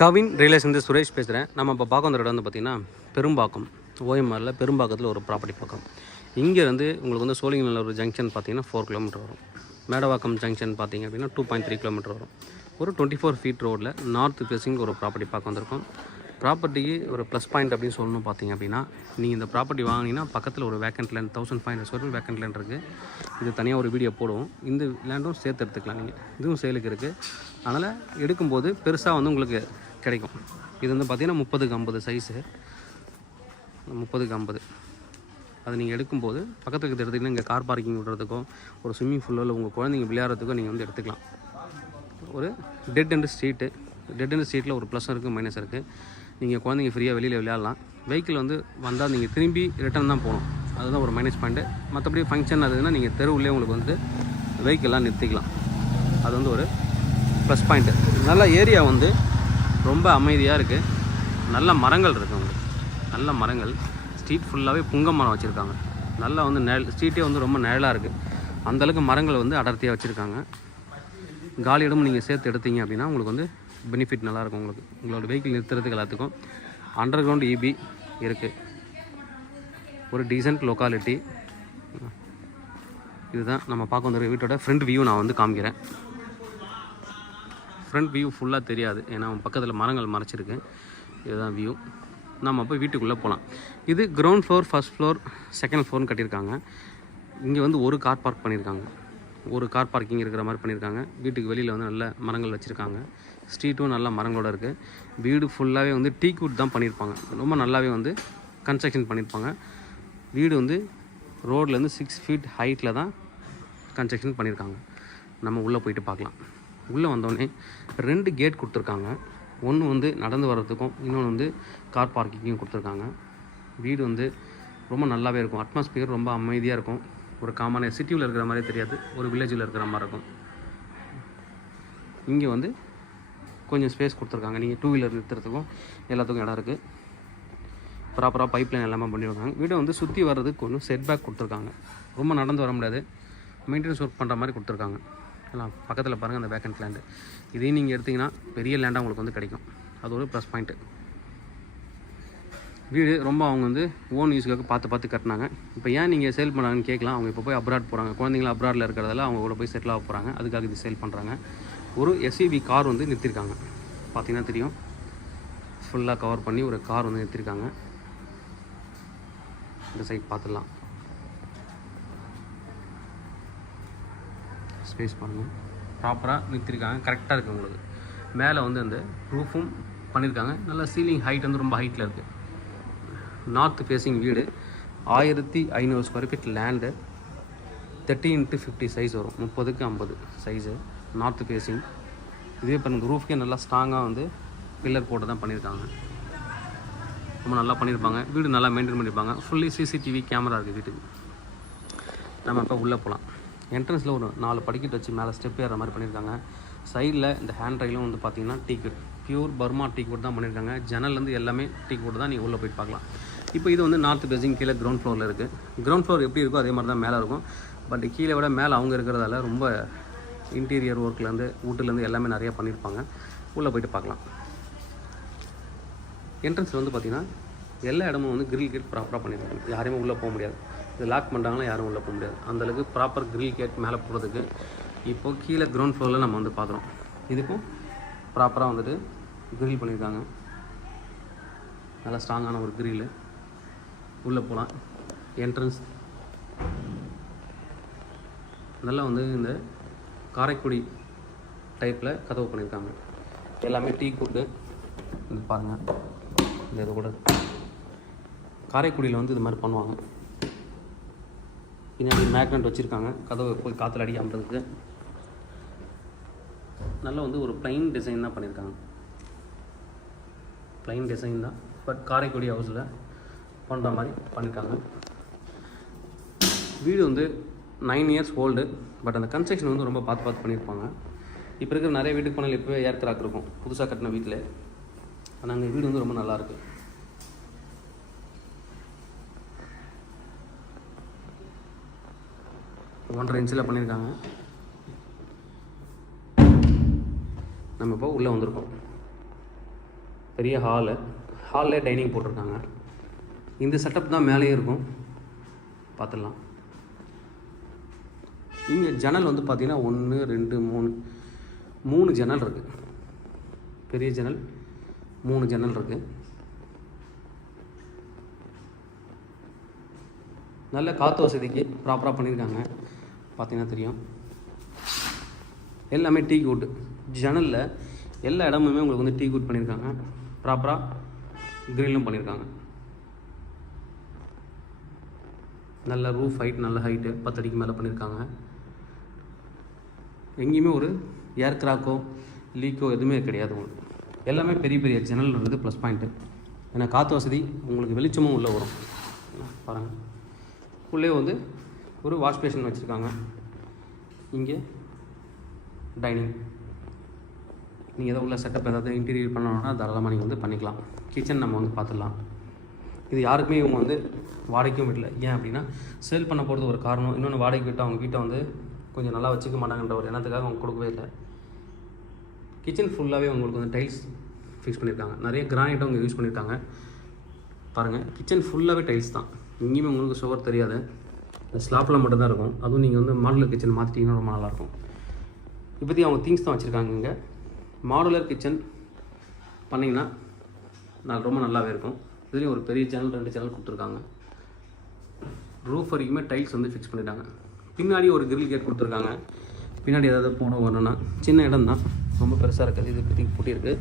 கவின் ரியலேஷன் சுரேஷ் பேசுகிறேன். நம்ம இப்போ பார்க்க வந்த இடம் வந்து பார்த்திங்கன்னா பெரும்பாக்கம், ஓஎம்ஆரில் பெரும்பாக்கத்தில் ஒரு ப்ராப்பர்ட்டி பார்க்கும். இங்கேருந்து உங்களுக்கு வந்து சோழிங்கநல்லூர் ஒரு ஜங்ஷன் பார்த்திங்கன்னா 4 கிலோமீட்டர் வரும். மேடவாக்கம் ஜங்ஷன் பார்த்திங்க அப்படின்னா 2.3 கிலோமீட்டர் வரும். ஒரு 24 ஃபீட் ரோடில் நார்த் ஃபேஸிங் ஒரு ப்ராப்பர்ட்டி பார்க்க வந்திருக்கோம். ப்ராப்பர்ட்டிக்கு ஒரு ப்ளஸ் பாயிண்ட் அப்படின்னு சொல்லணும் பார்த்திங்க அப்படின்னா, நீங்கள் இந்த ப்ராப்பர்ட்டி வாங்கினீங்கன்னா பக்கத்தில் ஒரு vacant land 1500 square feet vacant land இருக்குது. இது தனியாக ஒரு வீடியோ போடுவோம். இந்த லேண்டும் சேர்த்து எடுத்துக்கலாம் நீங்கள். இதுவும் சேலுக்கு இருக்குது. அதனால் எடுக்கும்போது பெருசாக வந்து உங்களுக்கு கிடைக்கும். இது வந்து பார்த்திங்கன்னா 30x50 சைஸு, 30x50. அது நீங்கள் எடுக்கும்போது பக்கத்துக்கு எடுத்துக்கிட்டிங்கன்னா இங்கே கார் பார்க்கிங் விடுறதுக்கோ ஒரு ஸ்விம்மிங் பூலோ இல்லை உங்கள் குழந்தைங்க விளையாடுறதுக்கோ நீங்கள் வந்து எடுத்துக்கலாம். ஒரு டெட் எண்ட் ஸ்ட்ரீட்டில் ஒரு ப்ளஸ் இருக்குது, மைனஸ் இருக்குது. நீங்கள் குழந்தைங்க ஃப்ரீயாக வெளியில் விளையாடலாம். வெஹிக்கிள் வந்து வந்தால் நீங்கள் திரும்பி ரிட்டர்ன் தான் போகணும். அதுதான் ஒரு மைனஸ் பாயிண்ட்டு. மற்றபடி ஃபங்க்ஷன் அதுன்னா நீங்கள் தெருவுலேயே உங்களுக்கு வந்து வெஹிக்கிள்லாம் நிறுத்திக்கலாம். அது வந்து ஒரு ப்ளஸ் பாயிண்ட்டு. நல்ல ஏரியா வந்து ரொம்ப அமைதியாக இருக்குது. நல்ல மரங்கள் இருக்குது உங்களுக்கு, நல்ல மரங்கள். ஸ்ட்ரீட் ஃபுல்லாகவே புங்க மரம் வச்சுருக்காங்க. நல்லா வந்து ஸ்ட்ரீட்டே வந்து ரொம்ப நிழலாக இருக்குது. அந்தளவுக்கு மரங்கள் வந்து அடர்த்தியாக வச்சுருக்காங்க. காலி இடமும் நீங்கள் சேர்த்து எடுத்தீங்க அப்படின்னா உங்களுக்கு வந்து பெனிஃபிட் நல்லாயிருக்கும். உங்களோட வெஹிக்கிள் நிறுத்துறதுக்கு எல்லாத்துக்கும் அண்டர் கிரவுண்ட் இபி இருக்குது. ஒரு டீசென்ட் லொக்காலிட்டி. இதுதான் நம்ம பார்க்க வந்த வீட்டோட ஃப்ரண்ட் வியூ. நான் வந்து காமிக்கிறேன். ஃப்ரண்ட் வியூ ஃபுல்லாக தெரியாது, ஏன்னா பக்கத்தில் மரங்கள் மறைச்சிருக்கு. இதுதான் வியூ. நம்ம போய் வீட்டுக்குள்ளே போகலாம். இது ground floor, first floor, second ஃப்ளோர்னு கட்டியிருக்காங்க. இங்கே வந்து ஒரு கார் பார்க் பண்ணியிருக்காங்க. ஒரு கார் பார்க்கிங் இருக்கிற மாதிரி பண்ணியிருக்காங்க. வீட்டுக்கு வெளியில் வந்து நல்ல மரங்கள் வச்சுருக்காங்க. ஸ்ட்ரீட்டும் நல்ல மரங்களோடு இருக்குது. வீடு ஃபுல்லாகவே வந்து டீக்வுட் தான் பண்ணியிருப்பாங்க. ரொம்ப நல்லாவே வந்து கன்ஸ்ட்ரக்ஷன் பண்ணியிருப்பாங்க. வீடு வந்து ரோட்லேருந்து 6 ஃபீட் ஹைட்டில் தான் கன்ஸ்ட்ரக்ஷன் பண்ணியிருக்காங்க. நம்ம உள்ளே போயிட்டு பார்க்கலாம். உள்ளே வந்தோடனே 2 கேட் கொடுத்துருக்காங்க. ஒன்று வந்து நடந்து வர்றதுக்கும், இன்னொன்று வந்து கார் பார்க்கிங்கும் கொடுத்துருக்காங்க. வீடு வந்து ரொம்ப நல்லாவே இருக்கும். அட்மாஸ்பியர் ரொம்ப அமைதியாக இருக்கும். ஒரு காமனாக சிட்டியில் இருக்கிற மாதிரி தெரியாது, ஒரு வில்லேஜில் இருக்கிற மாதிரி இருக்கும். இங்கே வந்து கொஞ்சம் ஸ்பேஸ் கொடுத்துருக்காங்க. நீங்கள் 2 வீலர் நிறுத்துறதுக்கும் எல்லாத்துக்கும் இடம் இருக்குது. ப்ராப்பராக பைப் லைன் எல்லாமே பண்ணியிருக்காங்க. வீடை வந்து சுற்றி வர்றதுக்கு கொஞ்சம் செட் பேக் கொடுத்துருக்காங்க. ரொம்ப நடந்து வர முடியாது, மெயின்டெனன்ஸ் ஒர்க் பண்ணுற மாதிரி கொடுத்துருக்காங்க. எல்லாம் பக்கத்தில் பாருங்கள் அந்த வேக்கண்ட் லேண்டு. இதையும் நீங்கள் எடுத்திங்கன்னா பெரிய லேண்டாக உங்களுக்கு வந்து கிடைக்கும். அது ஒரு ப்ளஸ் பாயிண்ட்டு. வீடு ரொம்ப அவங்க வந்து ஓன் யூஸுக்காக பார்த்து கட்டினாங்க. இப்போ ஏன் நீங்கள் சேல் பண்ணாங்கன்னு கேட்கலாம். அவங்க இப்போ போய் அப்ராட் போகிறாங்க. குழந்தைங்களும் அப்ராடில் இருக்கிறதால அவங்க கூட போய் செட்டில் ஆக போகிறாங்க. அதுக்காக இது சேல் பண்ணுறாங்க. ஒரு எஸ்யூவி கார் வந்து நிறுத்திருக்காங்க. பார்த்தீங்கன்னா தெரியும், ஃபுல்லாக கவர் பண்ணி ஒரு கார் வந்து நிறுத்திருக்காங்க. இந்த சைட் பார்த்துடலாம். ஸ்பேஸ் பாருங்கள், ப்ராப்பராக நிறுத்திருக்காங்க. கரெக்டாக இருக்குது உங்களுக்கு. மேலே வந்து அந்த ரூஃபும் பண்ணியிருக்காங்க. நல்லா சீலிங் ஹைட் வந்து ரொம்ப ஹைட்டில் இருக்குது. நார்த் ஃபேஸிங் வீடு, 1500 square feet land, 30x50 size வரும். 30x50 size, north facing. இதே பாருங்கள், ரூஃப்கே நல்லா ஸ்ட்ராங்காக வந்து பில்லர் போட்டு தான் பண்ணியிருக்காங்க. ரொம்ப நல்லா பண்ணியிருப்பாங்க. வீடு நல்லா மெயின்டைன் பண்ணியிருப்பாங்க. ஃபுல்லி சிசிடிவி கேமரா இருக்குது வீட்டுக்கு. நம்ம இப்போ உள்ளே போகலாம். என்ட்ரன்ஸில் ஒரு 4 படிக்கட்டு வச்சு மேலே ஸ்டெப் ஏறுற மாதிரி பண்ணியிருக்காங்க. சைடில் இந்த ஹேண்ட் ரைலும் வந்து பார்த்திங்கன்னா டீக்வுட், பியூர் பர்மா டீக்வுட் தான் பண்ணியிருக்காங்க. ஜன்னல்லேருந்து எல்லாமே டீக்வுட் தான். நீங்கள் உள்ளே போயிட்டு பார்க்கலாம். இப்போ இது வந்து நார்த் ஃபேஸிங் கீழே கிரவுண்ட் ஃப்ளோரில் இருக்குது. கிரவுண்ட் ஃப்ளோர் எப்படி இருக்கோ அதே மாதிரி தான் மேலே இருக்கும். பட் கீழே விட மேலே அவங்க இருக்கிறதால ரொம்ப இன்டீரியர் ஒர்க்லேருந்து வீட்டுலேருந்து எல்லாமே நிறையா பண்ணியிருப்பாங்க. உள்ளே போயிட்டு பார்க்கலாம். என்ட்ரன்ஸில் வந்து பார்த்திங்கன்னா எல்லா இடமும் வந்து கிரில் கேட் ப்ராப்பராக பண்ணியிருக்காங்க. யாரையுமே உள்ளே போக முடியாது. இது லாக் பண்ணுறாங்களா, யாரும் உள்ளே போக முடியாது. அந்தளவுக்கு ப்ராப்பர் கிரில் கேட் மேலே போகிறதுக்கு. இப்போது கீழே கிரவுண்ட் ஃப்ளோரில் நம்ம வந்து பார்க்குறோம். இதுக்கும் ப்ராப்பராக வந்துட்டு கிரில் பண்ணியிருக்காங்க. நல்லா ஸ்ட்ராங்கான ஒரு கிரில். உள்ளே போகலாம். என்ட்ரன்ஸ் நல்லா வந்து இந்த காரைக்குடி டைப்பில் கதவு பண்ணியிருக்காங்க. எல்லாமே டீக்வுட்டு. இது பாருங்கள், இந்த இது கூட காரைக்குடியில் வந்து இது மாதிரி பண்ணுவாங்க. பின்னாடி மேக்னெட் வச்சுருக்காங்க, கதவை போய் காற்றுல அடிக்காமறதுக்கு. நல்லா வந்து ஒரு ப்ளைன் டிசைன் தான் பண்ணியிருக்காங்க. ப்ளைன் டிசைன் தான், பட் காரைக்குடி ஹவுஸில் பண்ணுற மாதிரி பண்ணியிருக்காங்க. வீடு வந்து 9 இயர்ஸ் ஓல்டு. பட் அந்த கன்ஸ்ட்ரக்ஷன் வந்து ரொம்ப பார்த்து பண்ணியிருப்பாங்க. இப்போ இருக்கிற நிறைய வீட்டுக்கு போனால் இப்போவே ஏர் கிராக் இருக்கும் புதுசாக கட்டின வீட்டில். ஆனால் அங்கே வீடு வந்து ரொம்ப நல்லாயிருக்கு. ஒன்றரை இன்ச்சில் பண்ணியிருக்காங்க. நம்ம இப்போ உள்ளே வந்திருக்கோம். பெரிய ஹாலில் டைனிங் போட்டிருக்காங்க. இந்த செட்டப் தான் மேலேயும் இருக்கும், பார்த்துடலாம். இங்கே ஜன்னல் வந்து பார்த்திங்கன்னா 1 2 3 ஜன்னல் இருக்குது. பெரிய ஜன்னல் 3 ஜன்னல் இருக்குது. நல்ல காற்று வசதிக்கு ப்ராப்பராக பண்ணியிருக்காங்க, பார்த்திங்கன்னா தெரியும். எல்லாமே டீ குட். ஜன்னலில் எல்லா இடமுமே உங்களுக்கு வந்து டீ குட் பண்ணியிருக்காங்க. ப்ராப்பராக கிரில்லும் பண்ணியிருக்காங்க. நல்ல ரூஃப் ஹைட், நல்ல ஹைட்டு 10 அடிக்கு மேலே பண்ணியிருக்காங்க. எங்கேயுமே ஒரு ஏர் கிராக்கோ லீக்கோ எதுவுமே கிடையாது உங்களுக்கு. எல்லாமே பெரிய பெரிய ஜன்னல்ன்றது ப்ளஸ் பாயிண்ட்டு. ஏன்னா காற்று வசதி உங்களுக்கு வெளிச்சமும் உள்ளே வரும். பாருங்கள், உள்ளே வந்து ஒரு வாஷ் பேஷன் வச்சுருக்காங்க. இங்கே டைனிங். நீங்கள் எதாவது உள்ள செட்டப் ஏதாவது இன்டீரியர் பண்ணணும்னா தாராளமாக நீங்கள் வந்து பண்ணிக்கலாம். கிச்சன் நம்ம வந்து பார்த்துடலாம். இது யாருக்குமே இவங்க வந்து வாடகைக்கும் விடல. ஏன் அப்படின்னா சேல் பண்ண போகிறது ஒரு காரணம். இன்னொன்று வாடகைக்கு விட்டு அவங்க வீட்டை வந்து கொஞ்சம் நல்லா வச்சுக்க மாட்டாங்கன்ற ஒரு எண்ணத்துக்காக அவங்க கொடுக்கவே இல்லை. கிச்சன் ஃபுல்லாகவே உங்களுக்கு வந்து டைல்ஸ் ஃபிக்ஸ் பண்ணியிருக்காங்க. நிறைய கிரானைட்டும் அவங்க யூஸ் பண்ணியிருக்காங்க. பாருங்கள், கிச்சன் ஃபுல்லாகவே டைல்ஸ் தான். எங்கேயுமே உங்களுக்கு சுவர் தெரியாது, ஸ்லாப்பில் மட்டும்தான் இருக்கும். அதுவும் நீங்கள் வந்து மாடுலர் கிச்சன் மாற்றிட்டீங்கன்னா ரொம்ப நல்லாயிருக்கும். இப்போதைக்கு அவங்க திங்ஸ் தான் வச்சுருக்காங்க. இங்கே மாடுலர் கிச்சன் பண்ணிங்கன்னா ரொம்ப நல்லாவே இருக்கும். இதுலேயும் ஒரு பெரிய ஜன்னல் 2 ஜன்னல் கொடுத்துருக்காங்க. ரூஃப் வரைக்குமே டைல்ஸ் வந்து ஃபிக்ஸ் பண்ணிட்டாங்க. பின்னாடி ஒரு கிரில் கேட் கொடுத்துருக்காங்க. பின்னாடி ஏதாவது போன வரணும்னா சின்ன இடம் தான், ரொம்ப பெருசாக இருக்குது. இது இப்போதைக்கு பூட்டியிருக்கு.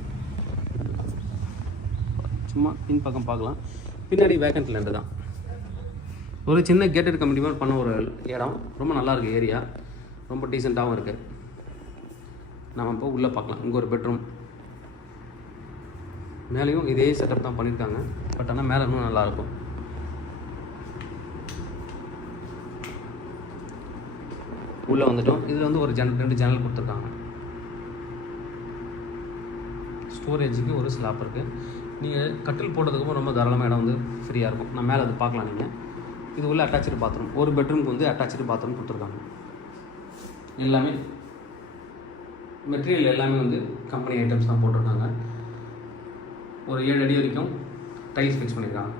சும்மா பின் பக்கம் பார்க்கலாம். பின்னாடி வேக்கண்ட் லேண்டு தான். ஒரு சின்ன கேட்டட் கம்யூனிட்டி பண்ண ஒரு இடம். ரொம்ப நல்லாயிருக்கு. ஏரியா ரொம்ப டீசெண்டாகவும் இருக்குது. நம்ம இப்போ உள்ளே பார்க்கலாம். இங்கே ஒரு பெட்ரூம். மேலேயும் இதே செட்டப் தான் பண்ணியிருக்காங்க. பட் ஆனால் மேலே இன்னும் நல்லாயிருக்கும். உள்ளே வந்துட்டோம். இதில் வந்து ஒரு 2 ஜன்னல் கொடுத்துருக்காங்க. ஸ்டோரேஜுக்கு ஒரு ஸ்லாப் இருக்குது. நீங்கள் கட்டில் போட்டதுக்கப்புறம் ரொம்ப தாராளமாக இடம் வந்து ஃப்ரீயாக இருக்கும். நான் மேலே அது பார்க்கலாம். நீங்கள் இது உள்ள அட்டாச்சு பாத்ரூம். ஒரு பெட்ரூமுக்கு வந்து அட்டாச்சு பாத்ரூம் கொடுத்துருக்காங்க. எல்லாமே மெட்டீரியல் எல்லாமே வந்து கம்பெனி ஐட்டம்ஸ் தான் போட்டிருக்காங்க. ஒரு 7 அடி வரைக்கும் டைல்ஸ் ஃபிக்ஸ் பண்ணியிருக்காங்க.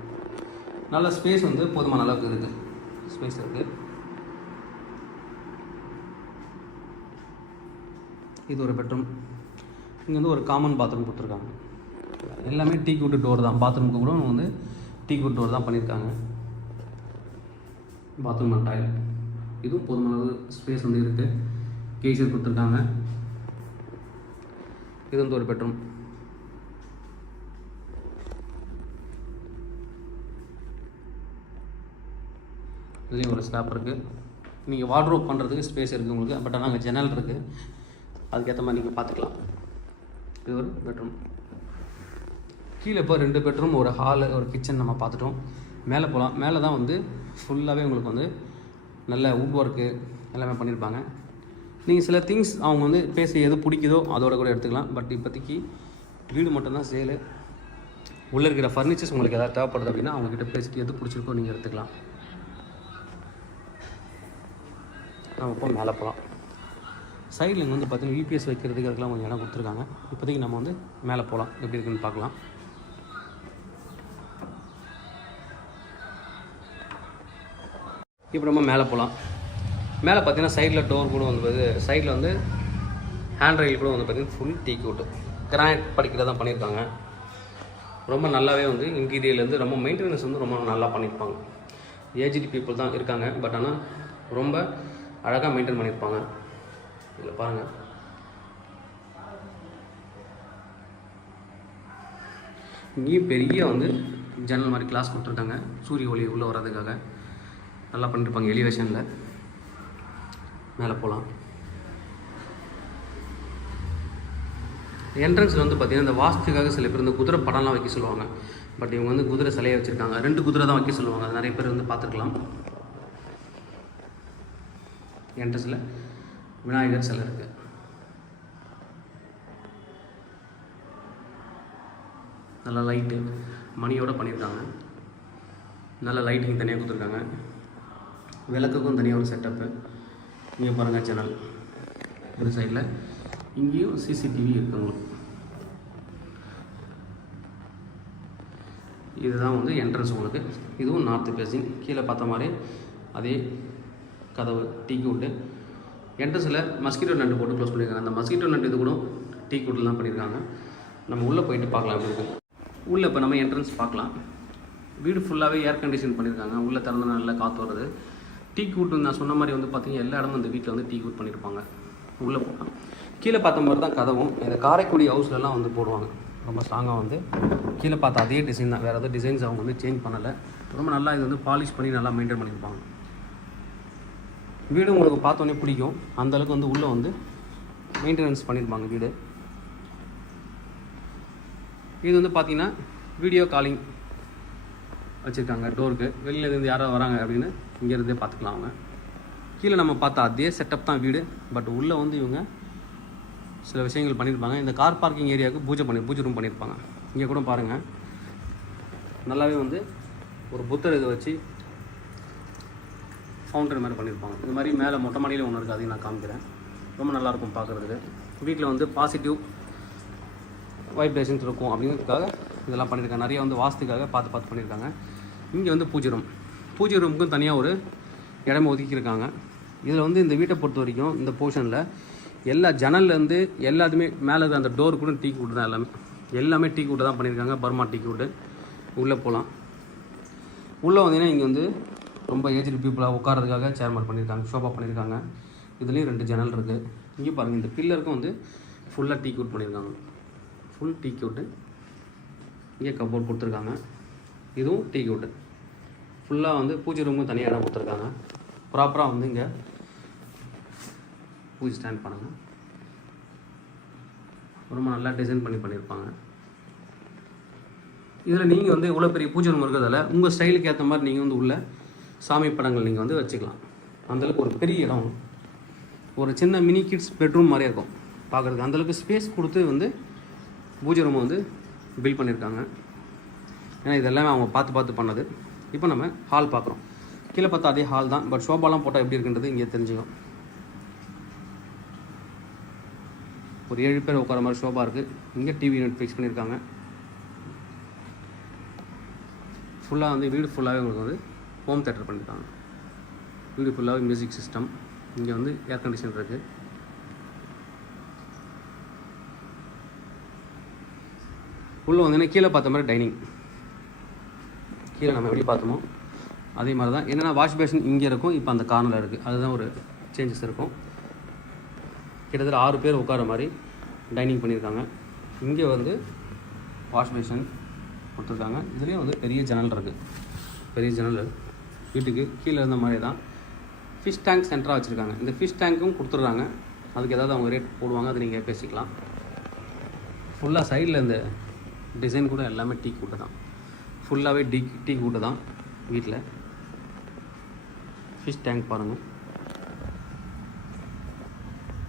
நல்ல ஸ்பேஸ் வந்து போதுமான அளவுக்கு இருக்குது. ஸ்பேஸ் இருக்குது. இது ஒரு பெட்ரூம். இங்கே வந்து ஒரு காமன் பாத்ரூம் கொடுத்துருக்காங்க. எல்லாமே டீ குட் டோர் தான். பாத்ரூமுக்கு கூட வந்து டீ குட் டோர் தான் பண்ணியிருக்காங்க. பாத்ரூம் அண்ட் டாய்லெட் இதுவும் போதுமான அளவு ஸ்பேஸ் வந்து இருக்குது. கேசர் கொடுத்துருக்காங்க. இது வந்து ஒரு பெட்ரூம். இதுலேயும் ஒரு ஸ்லாப் இருக்குது. நீங்கள் வார்ட்ரோப் பண்ணுறதுக்கு ஸ்பேஸ் இருக்குது உங்களுக்கு. பட் ஆனால் அங்கே ஜன்னல் இருக்குது, அதுக்கேற்ற மாதிரி நீங்கள் பார்த்துக்கலாம். இது ஒரு பெட்ரூம். கீழே இப்போ 2 பெட்ரூம், ஒரு ஹாலு, ஒரு கிச்சன் நம்ம பார்த்துட்டோம். மேலே போகலாம். மேலே தான் வந்து ஃபுல்லாகவே உங்களுக்கு வந்து நல்ல வுட் ஒர்க்கு எல்லாமே பண்ணியிருப்பாங்க. நீங்கள் சில திங்ஸ் அவங்க வந்து பேசி எது பிடிக்குதோ அதோட கூட எடுத்துக்கலாம். பட் இப்போதைக்கு வீடு மட்டும்தான் சேலு. உள்ளே இருக்கிற ஃபர்னிச்சர்ஸ் உங்களுக்கு எதாவது தேவைப்படுது அப்படின்னா அவங்கக்கிட்ட பேசிட்டு எது பிடிச்சிருக்கோ நீங்கள் எடுத்துக்கலாம். நம்ம இப்போ மேலே போகலாம். சைடில் இங்கே வந்து பார்த்தீங்கன்னா யூபிஎஸ் வைக்கிறதுக்கு அதுக்கெலாம் கொஞ்சம் இடம் கொடுத்துருக்காங்க. இப்போதைக்கு நம்ம வந்து மேலே போகலாம், எப்படி இருக்குன்னு பார்க்கலாம். இப்போ நம்ம மேலே போகலாம். மேலே பார்த்தீங்கன்னா சைடில் டோர் கூட வந்து சைடில் வந்து ஹேண்ட் ரைல் கூட வந்து பார்த்திங்கன்னா ஃபுல் டீ குட் கிரானைட் படிக்கிறத தான் பண்ணியிருக்காங்க. ரொம்ப நல்லாவே வந்து இன்டீரியர்லேருந்து ரொம்ப மெயின்டெனன்ஸ் வந்து ரொம்ப நல்லா பண்ணியிருப்பாங்க. ஏஜ்டு பீப்புள் தான் இருக்காங்க, பட் ஆனால் ரொம்ப அழகாக மெயின்டைன் பண்ணியிருப்பாங்க. இதில் பாருங்கள், இங்கேயும் பெரிய வந்து ஜன்னல் மாதிரி கிளாஸ் கொடுத்துருக்காங்க. சூரிய ஒளி உள்ளே வர்றதுக்காக நல்லா பண்ணியிருப்பாங்க. எலிவேஷனில் மேலே போகலாம். என்ட்ரன்ஸில் வந்து பார்த்திங்கன்னா இந்த வாஸ்துக்காக சில பேர் இந்த குதிரை படம்லாம் வைக்க சொல்லுவாங்க. பட் இவங்க வந்து குதிரை சிலையை வச்சுருக்காங்க. 2 குதிரை தான் வைக்க சொல்லுவாங்க. அது நிறைய பேர் வந்து பார்த்துருக்கலாம். என்ட்ரன்ஸில் விநாயகர் சிலை இருக்குது. நல்லா லைட்டு மணியோடு பண்ணியிருக்காங்க. நல்ல லைட்டிங் தனியாக கொடுத்துருக்காங்க. விளக்குக்கும் தனியாக ஒரு செட்டப்பு. இங்கே பாருங்கள் சேனல் ஒரு சைடில். இங்கேயும் சிசிடிவி இருக்குது உங்களுக்கு. இதுதான் வந்து என்ட்ரன்ஸ் உங்களுக்கு. இதுவும் நார்த்து ஃபேஸிங். கீழே பார்த்த மாதிரி அதே கதவு டீக் வுட்டு. என்ட்ரன்ஸில் மஸ்கிட்டோ நட்டு போட்டு க்ளோஸ் பண்ணியிருக்காங்க. அந்த மஸ்கிட்டோ நட்டு இது கூட டீக் வுட்டில் தான் பண்ணியிருக்காங்க. நம்ம உள்ளே போயிட்டு பார்க்கலாம் அப்படி இருக்கும். உள்ளே இப்போ நம்ம என்ட்ரன்ஸ் பார்க்கலாம். வீடு ஃபுல்லாகவே ஏர் கண்டிஷன் பண்ணியிருக்காங்க. உள்ளே திறந்த நல்லா காற்று வருது. டீக் வுட் நான் சொன்ன மாதிரி வந்து பார்த்தீங்கன்னா எல்லா இடமும் இந்த வீட்டில் வந்து டீக் வுட் பண்ணியிருப்பாங்க. உள்ளே போகலாம். கீழே பார்த்த மாதிரி தான் கதவும் இந்த காரைக்குடி ஹவுஸ்லலாம் வந்து போடுவாங்க. ரொம்ப ஸ்ட்ராங்காக வந்து கீழே பார்த்த அதே டிசைன் தான். வேறு எதாவது டிசைன்ஸ் அவங்க வந்து சேஞ்ச் பண்ணலை. ரொம்ப நல்லா இது வந்து பாலிஷ் பண்ணி நல்லா மெயின்டைன் பண்ணியிருப்பாங்க. வீடு உங்களுக்கு பார்த்தோன்னே பிடிக்கும். அந்தளவுக்கு வந்து உள்ளே வந்து மெயின்டெனன்ஸ் பண்ணியிருப்பாங்க வீடு. இது வந்து பார்த்திங்கன்னா வீடியோ காலிங் வச்சுருக்காங்க டோருக்கு. வெளியிலேருந்து யாராவது வராங்க அப்படின்னு இங்கேருந்தே பார்த்துக்கலாம் அவங்க. கீழே நம்ம பார்த்தா அதே செட்டப் தான் வீடு. பட் உள்ளே வந்து இவங்க சில விஷயங்கள் பண்ணியிருப்பாங்க. இந்த கார் பார்க்கிங் ஏரியாவுக்கு பூஜை ரூம் பண்ணியிருப்பாங்க. இங்கே கூட பாருங்கள் நல்லாவே வந்து ஒரு புத்தர் இதை வச்சு ஃபவுண்டன் மாதிரி பண்ணியிருப்பாங்க. இது மாதிரி மேலே மொட்டை மாடியில் ஒன்று இருக்குது, அதையும் நான் காமிக்கிறேன். ரொம்ப நல்லாயிருக்கும் பார்க்குறதுக்கு. வீட்டில் வந்து பாசிட்டிவ் வைப்ரேஷன்ஸ் இருக்கும் அப்படிங்கிறதுக்காக இதெல்லாம் பண்ணியிருக்காங்க. நிறைய வந்து வாஸ்துக்காக பார்த்து பண்ணியிருக்காங்க. இங்கே வந்து பூஜை ரூமுக்கும் தனியாக ஒரு இடமே ஒதுக்கியிருக்காங்க. இதில் வந்து இந்த வீட்டை பொறுத்த வரைக்கும் இந்த போர்ஷனில் எல்லா ஜன்னல்லேருந்து எல்லாத்துமே மேலே அந்த டோர் கூட டீக் வுட் தான். எல்லாமே டீக் வுட் தான் பண்ணியிருக்காங்க. Burma teak wood. உள்ளே போகலாம். உள்ளே வந்தீங்கன்னா இங்கே வந்து ரொம்ப ஏஜ்டு பீப்புளாக உட்காரதுக்காக சேர் மாதிரி பண்ணியிருக்காங்க. ஷோபா பண்ணியிருக்காங்க. இதுலேயும் 2 ஜன்னல் இருக்குது. இங்கே பாருங்கள் இந்த பில்லருக்கும் வந்து ஃபுல்லாக டீக் வுட் பண்ணியிருக்காங்க. Full teak wood. இங்கே கப்போர்ட் கொடுத்துருக்காங்க. இதுவும் டீக் வுட்டு. ஃபுல்லாக வந்து பூஜை ரூமுக்கும் தனியாக இடம் கொடுத்துருக்காங்க. ப்ராப்பராக வந்து இங்கே பூஜை ஸ்டாண்ட் பண்ணுங்கள். ரொம்ப நல்லா டிசைன் பண்ணியிருப்பாங்க. இதில் நீங்கள் வந்து இவ்வளோ பெரிய பூஜை ரூம் இருக்கிறதால உங்கள் ஸ்டைலுக்கு ஏற்ற மாதிரி நீங்கள் வந்து உள்ள சாமி படங்கள் நீங்கள் வந்து வச்சுக்கலாம். அந்தளவுக்கு ஒரு பெரிய இடம். ஒரு சின்ன மினி கிட்ஸ் பெட்ரூம் மாதிரியே இருக்கும் பார்க்குறதுக்கு. அந்தளவுக்கு ஸ்பேஸ் கொடுத்து வந்து பூஜை ரூமை வந்து பில்ட் பண்ணியிருக்காங்க. ஏன்னா இதெல்லாமே அவங்க பார்த்து பண்ணது. இப்போ நம்ம ஹால் பார்க்குறோம். கீழே பார்த்தா அதே ஹால் தான். பட் ஷோபாலாம் போட்டால் எப்படி இருக்குன்றது இங்கே தெரிஞ்சுக்கும். ஒரு 7 பேர் உட்கார மாதிரி ஷோபா இருக்குது. இங்கே டிவி யூனிட் ஃபிக்ஸ் பண்ணியிருக்காங்க. ஃபுல்லாக வந்து வீடு ஃபுல்லாகவே உங்களுக்கு வந்து ஹோம் தேட்டர் பண்ணியிருக்காங்க. வீடு ஃபுல்லாகவே மியூசிக் சிஸ்டம். இங்கே வந்து ஏர் கண்டிஷன் இருக்குது. உள்ளே வந்தீங்கன்னா கீழே பார்த்த மாதிரி டைனிங். கீழே நம்ம எப்படி பார்த்தோமோ அதே மாதிரி தான். என்னென்னா வாஷ் பேஷன் இங்கே இருக்கும். இப்போ அந்த கார்னரில் இருக்குது. அதுதான் ஒரு சேஞ்சஸ் இருக்கும். கிட்டத்தட்ட 6 பேர் உட்கார மாதிரி டைனிங் பண்ணியிருக்காங்க. இங்கே வந்து வாஷ் பேஷன் கொடுத்துருக்காங்க. இதுலேயும் வந்து பெரிய ஜன்னல் இருக்குது. பெரிய ஜன்னல் வீட்டுக்கு கீழே இருந்த மாதிரி தான். ஃபிஷ் டேங்க் சென்டராக வச்சுருக்காங்க. இந்த ஃபிஷ் டேங்க்கும் கொடுத்துட்றாங்க. அதுக்கு ஏதாவது அவங்க ரேட் போடுவாங்க, அது நீங்கள் பேசிக்கலாம். ஃபுல்லாக சைடில் இந்த டிசைன் கூட எல்லாமே டீக் வுட்டு தான். ஃபுல்லாகவே டீக் வுட்டு தான் வீட்டில். ஃபிஷ் டேங்க் பாருங்கள்.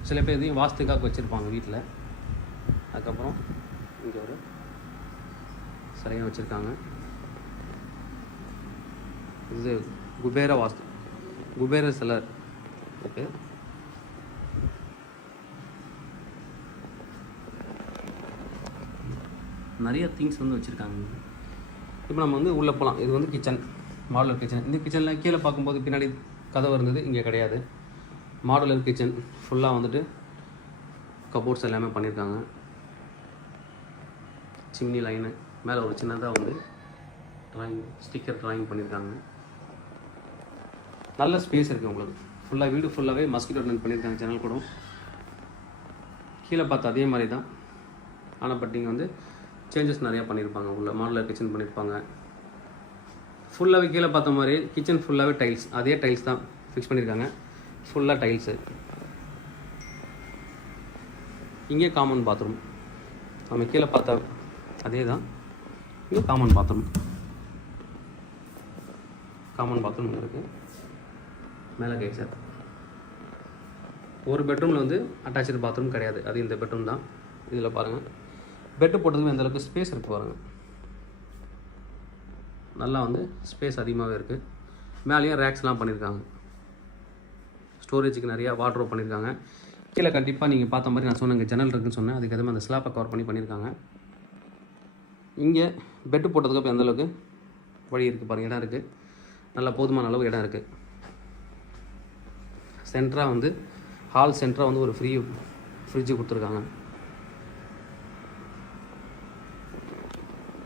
சில பேர் இதையும் வாஸ்துக்காக வச்சுருப்பாங்க வீட்டில். அதுக்கப்புறம் இங்கே ஒரு சிலையும் வச்சுருக்காங்க. இது குபேர வாஸ்து, குபேர சிலை இருக்கு. நிறைய திங்ஸ் வந்து வச்சுருக்காங்க. இப்போ நம்ம வந்து உள்ளே போகலாம். இது வந்து கிச்சன், மாடுலர் கிச்சன். இந்த கிச்சனில் கீழே பார்க்கும்போது பின்னாடி கதவு இருந்தது, இங்கே கிடையாது. மாடுலர் கிச்சன் ஃபுல்லாக வந்துட்டு கபோர்ட்ஸ் எல்லாமே பண்ணியிருக்காங்க. சிம்னி லைனு மேலே ஒரு சின்னதாக வந்து ஸ்டிக்கர் ட்ராயிங் பண்ணியிருக்காங்க. நல்ல ஸ்பேஸ் இருக்குது உங்களுக்கு. ஃபுல்லாக வீடு ஃபுல்லாகவே மஸ்கிட்டோ நெட் பண்ணியிருக்காங்க. ஜன்னல் கூட கீழே பார்த்து அதே மாதிரி தான். ஆனால் பட் இங்கே வந்து சேஞ்சஸ் நிறையா பண்ணியிருப்பாங்க. உள்ள மாடலர் கிச்சன் பண்ணியிருப்பாங்க. ஃபுல்லாகவே கீழே பார்த்த மாதிரி கிச்சன் ஃபுல்லாகவே டைல்ஸ், அதே டைல்ஸ் தான் ஃபிக்ஸ் பண்ணியிருக்காங்க. ஃபுல்லாக டைல்ஸு. இங்கே காமன் பாத்ரூம். நம்ம கீழே பார்த்தா அதே தான். இங்கே காமன் பாத்ரூம் இருக்குது. மேலே கைசர். ஒரு பெட்ரூமில் வந்து அட்டாச்சு பாத்ரூம் கிடையாது. அது இந்த பெட்ரூம் தான். இதில் பாருங்கள் பெட்டு போட்டதுமே எந்தளவுக்கு ஸ்பேஸ் இருக்குது பாருங்கள். நல்லா வந்து ஸ்பேஸ் அதிகமாகவே இருக்குது. மேலேயும் ரேக்ஸ்லாம் பண்ணியிருக்காங்க. ஸ்டோரேஜுக்கு நிறையா வாட்ரோப் பண்ணியிருக்காங்க. கீழே கண்டிப்பாக நீங்கள் பார்த்த மாதிரி நான் சொன்னேன், ஜன்னல் இருக்குன்னு சொன்னேன். அதுக்கு எதுவுமே அந்த ஸ்லாப்பை கவர் பண்ணியிருக்காங்க. இங்கே பெட்டு போட்டதுக்கப்புறம் எந்த அளவுக்கு வழி இருக்குது பாருங்கள், இடம் இருக்குது, நல்லா போதுமான அளவு இடம் இருக்குது. சென்டராக வந்து ஹால் சென்டராக வந்து ஒரு ஃப்ரிட்ஜு கொடுத்துருக்காங்க.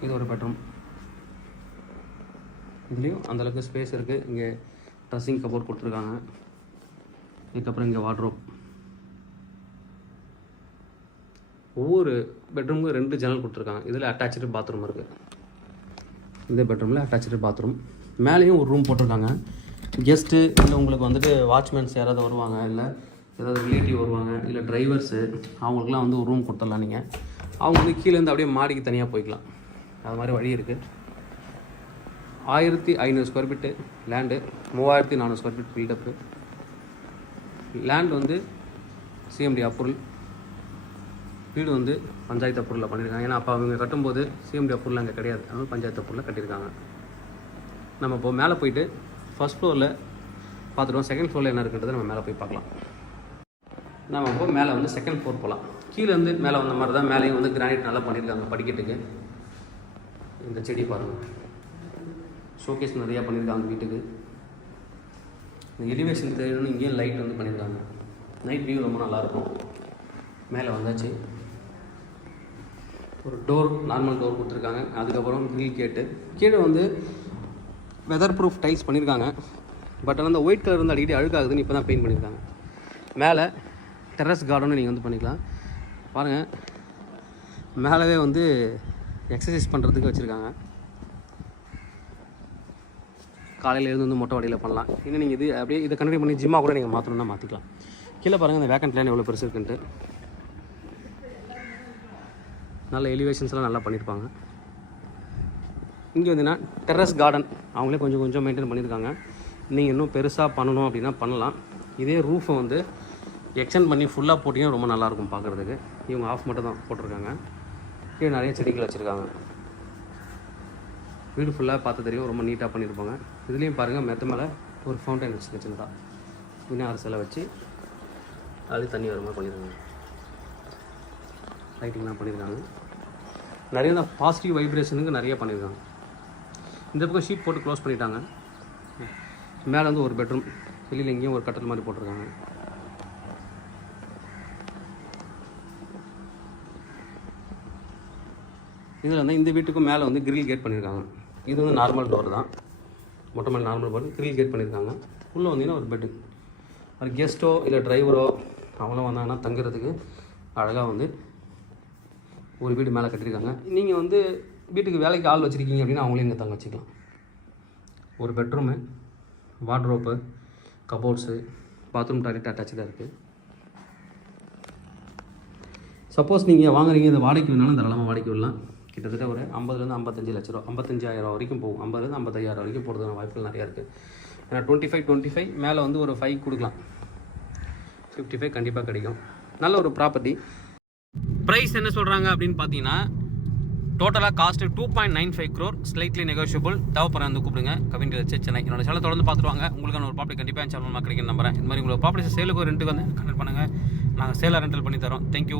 இது ஒரு பெட்ரூம். இதுலேயும் அந்தளவுக்கு ஸ்பேஸ் இருக்குது. இங்கே ட்ரெஸ்ஸிங் கபோர்ட் கொடுத்துருக்காங்க. இதுக்கப்புறம் இங்கே வார்ட்ரோப். ஒவ்வொரு பெட்ரூமுக்கும் 2 ஜன்னல் கொடுத்துருக்காங்க. இதில் அட்டாச்சு பாத்ரூம் இருக்குது. இந்த பெட்ரூமில் அட்டாச்சு பாத்ரூம். மேலேயும் ஒரு ரூம் போட்டிருக்காங்க. கெஸ்ட்டு இல்லை உங்களுக்கு வந்துட்டு வாட்ச்மேன்ஸ் யாராவது வருவாங்க, இல்லை ஏதாவது ரிலேட்டிவ் வருவாங்க, இல்லை டிரைவர்ஸு, அவங்களுக்குலாம் வந்து ஒரு ரூம் கொடுத்துடலாம். நீங்கள் அவங்க வந்து கீழேருந்து அப்படியே மாடிக்கு தனியாக போய்க்கலாம். அது மாதிரி வழி இருக்குது. 1500 square feet land, 3400 square feet buildup. Land வந்து சிஎம்டி அப்ரூவல், வீடு வந்து பஞ்சாயத்து அப்ரூவலில் பண்ணியிருக்காங்க. ஏன்னா அப்போ அவங்க கட்டும்போது சிஎம்டி அப்ரூவல் அங்கே கிடையாது, அதனால் பஞ்சாயத்து அப்ரூவலில் கட்டியிருக்காங்க. நம்ம இப்போ மேலே போயிட்டு ஃபஸ்ட் ஃப்ளோரில் பார்த்துருவோம். செகண்ட் ஃப்ளோரில் என்ன இருக்குன்றதை நம்ம மேலே போய் பார்க்கலாம். நம்ம இப்போ மேலே வந்து செகண்ட் ஃப்ளோர் போகலாம். கீழேருந்து மேலே வந்த மாதிரி தான் மேலேயும் வந்து கிரானைட் நல்லா பண்ணியிருக்காங்க. படிக்கட்டுக்கு இந்த செடி பாருங்கள், ஷோகேஸ் நிறையா பண்ணியிருக்காங்க வீட்டுக்கு. இந்த எலிவேஷன் தெரியணும்னு இங்கேயும் லைட் வந்து பண்ணியிருக்காங்க. நைட் வியூ ரொம்ப நல்லாயிருக்கும். மேலே வந்தாச்சு. ஒரு டோர், நார்மல் டோர் கொடுத்துருக்காங்க. அதுக்கப்புறம் கிரில் கேட்டு. கீழே வந்து வெதர் ப்ரூஃப் டைல்ஸ் பண்ணியிருக்காங்க. பட் ஆனால் அந்த ஒயிட் கலர் வந்து அடிக்கடி அழுக்காகுதுன்னு இப்போ தான் பெயிண்ட் பண்ணியிருக்காங்க. மேலே டெரஸ் கார்டனும் நீங்கள் வந்து பண்ணிக்கலாம். பாருங்கள், மேலவே வந்து எக்ஸசைஸ் பண்ணுறதுக்கு வச்சுருக்காங்க. காலையில் இருந்து வந்து மொட்டை வாடியில் பண்ணலாம். இன்னும் நீங்கள் இது அப்படியே இதை கண்டினியூ பண்ணி ஜிம்மாக கூட நீங்கள் மாற்றணும்னா மாற்றிக்கலாம். கீழே பாருங்கள், இந்த வேக்கண்ட் லேண்ட் எவ்வளோ பெருசு இருக்குன்ட்டு. நல்ல எலிவேஷன்ஸ்லாம் நல்லா பண்ணியிருப்பாங்க. இங்கே வந்துன்னா டெரஸ் கார்டன் அவங்களே கொஞ்சம் கொஞ்சம் மெயின்டைன் பண்ணியிருக்காங்க. நீங்கள் இன்னும் பெருசாக பண்ணணும் அப்படின்னா பண்ணலாம். இதே ரூஃபை வந்து எக்ஸ்டெண்ட் பண்ணி ஃபுல்லாக போட்டிங்கன்னா ரொம்ப நல்லாயிருக்கும் பார்க்குறதுக்கு. இவங்க ஆஃப் மட்டும் தான் போட்டிருக்காங்க. கீழே நிறைய செடிகள் வச்சுருக்காங்க. வீடு ஃபுல்லாக பார்த்து தெரியும், ரொம்ப நீட்டாக பண்ணியிருப்பாங்க. இதுலேயும் பாருங்கள், மெத்த மேலே ஒரு ஃபவுண்டைன் வச்சுருந்தா விநாயகர் சிலை வச்சு அது தண்ணி வர மாதிரி பண்ணியிருக்காங்க. லைட்டிங்லாம் பண்ணியிருக்காங்க. நிறைய தான் பாசிட்டிவ் வைப்ரேஷனுக்கு நிறைய பண்ணியிருக்காங்க. இந்த பக்கம் ஷீட் போட்டு க்ளோஸ் பண்ணிட்டாங்க. மேலே வந்து ஒரு பெட்ரூம், வெளியில் எங்கேயும் ஒரு கட்டல் மாதிரி போட்டிருக்காங்க. இதில் வந்து இந்த வீட்டுக்கும் மேலே வந்து கிரில் கேட் பண்ணியிருக்காங்க. இது வந்து நார்மல் டோர் தான், மொட்டை மேலே நார்மல் டோர், கிரில் கேட் பண்ணியிருக்காங்க. உள்ளே வந்தீங்கன்னா ஒரு பெட்டு, ஒரு கெஸ்ட்டோ இல்லை டிரைவரோ அவங்களும் வந்தாங்கன்னா தங்குறதுக்கு அழகாக வந்து ஒரு வீடு மேலே கட்டியிருக்காங்க. நீங்கள் வந்து வீட்டுக்கு வேலைக்கு ஆள் வச்சுருக்கீங்க அப்படின்னா அவங்களே இங்கே தங்க வச்சுக்கலாம். ஒரு bedroom, wardrobe, cupboards, bathroom, toilet அட்டாச்சாக இருக்குது. சப்போஸ் நீங்கள் வாங்குறீங்க, இந்த வாடகைக்கு வேணாலும் தாராளமாக வாடகைக்கு விடலாம். கிட்டத்தட்ட ஒரு 50,000 55 லட்ச ரூபா, 55,000 வரைக்கும் போகும். 50,000 55,000 வரைக்கும் போகிறதுக்கான வாய்ப்புகள் நிறையா இருக்குது. ஏன்னா 25 மேலே வந்து ஒரு 5 கொடுக்கலாம், 55 கண்டிப்பாக கிடைக்கும். நல்ல ஒரு ப்ராப்பர்ட்டி. ப்ரைஸ் என்ன சொல்கிறாங்க அப்படின்னு பார்த்தீங்கன்னா, டோட்டலாக காஸ்ட்டு 2.95 crore, ஸ்லைட்லி நெகோஷியபிள். தேவைப்படுற வந்து கூப்பிடுங்க. Kavin real estate, Chennai. என்னோட சேனல் தொடர்ந்து பார்த்துட்டு வாங்க. உங்களுக்கான ஒரு ப்ராப்பர்ட்டி கண்டிப்பாக என் சேனல் கிடைக்கும் நம்புறேன். இந்த மாதிரி உங்களுக்கு ப்ராப்பர்ட்டி சேலுக்கு ரெண்ட்டுக்கு வந்து கனெக்ட் பண்ணுங்கள். நாங்கள் சேலாக ரெண்டல் பண்ணி தரோம். தேங்க்யூ.